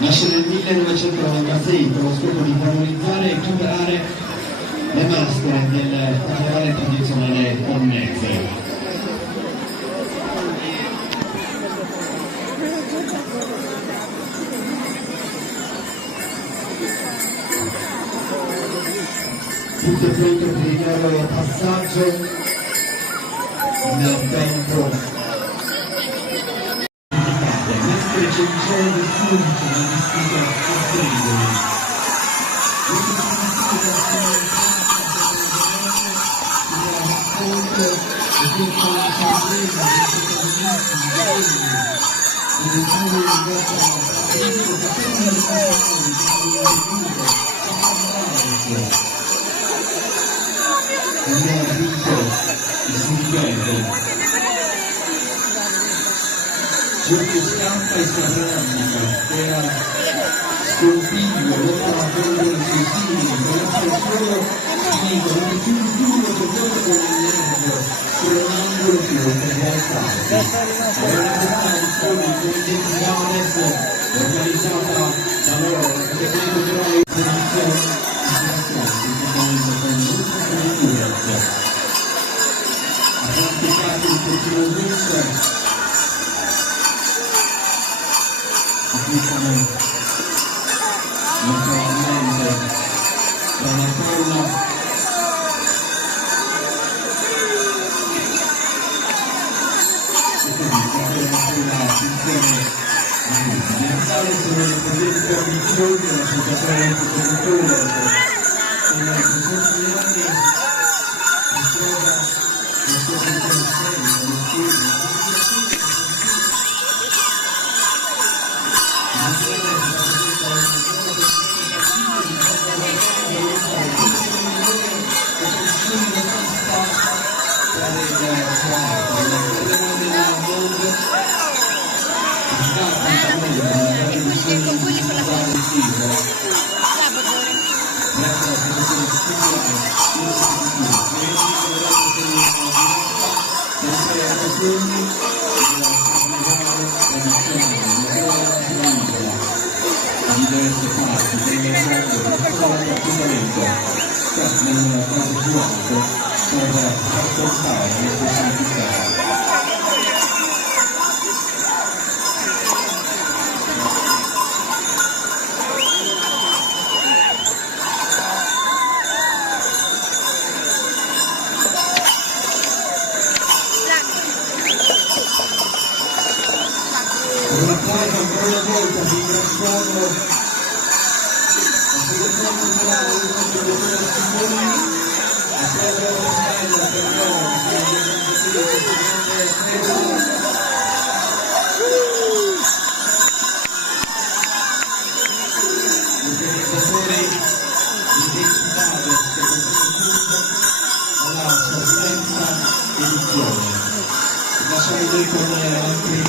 Nasce nel 1996 con lo scopo di valorizzare e tutelare le maschere del carnevale tradizionale ornese. Tutto è pronto per il loro passaggio nel tempo. Maschere ceniciose funghi allestite a frigoli. Giorgio Scampa e Sarranica, era sconfiglio, lottava contro i suoi simili, per essere solo finito, non più di più lo poteva con il nervo, scronandolo più per rialzarsi. Era una discussione con l'identità organizzata da loro, vedendo però le posizioni applicate il continuo applicano naturalmente dalla colla e quindi abbiamo sulla funzione ambientale sono le progetti ambiziosi dell'associazione anticorruttore che in questi anni ritrova la sua funzione lo studio. Diverse parti del mondo appuntamento nella fase più alta per raccontare le possibilità. Un applauso ancora una volta, ringraziamo la segretaria culturale del nostro dottor Simoni, a Pedro Rossella per loro, che è il presidente organizzatori di identità che contribuiscono alla sua stessa edizione. Lasciamo noi con altri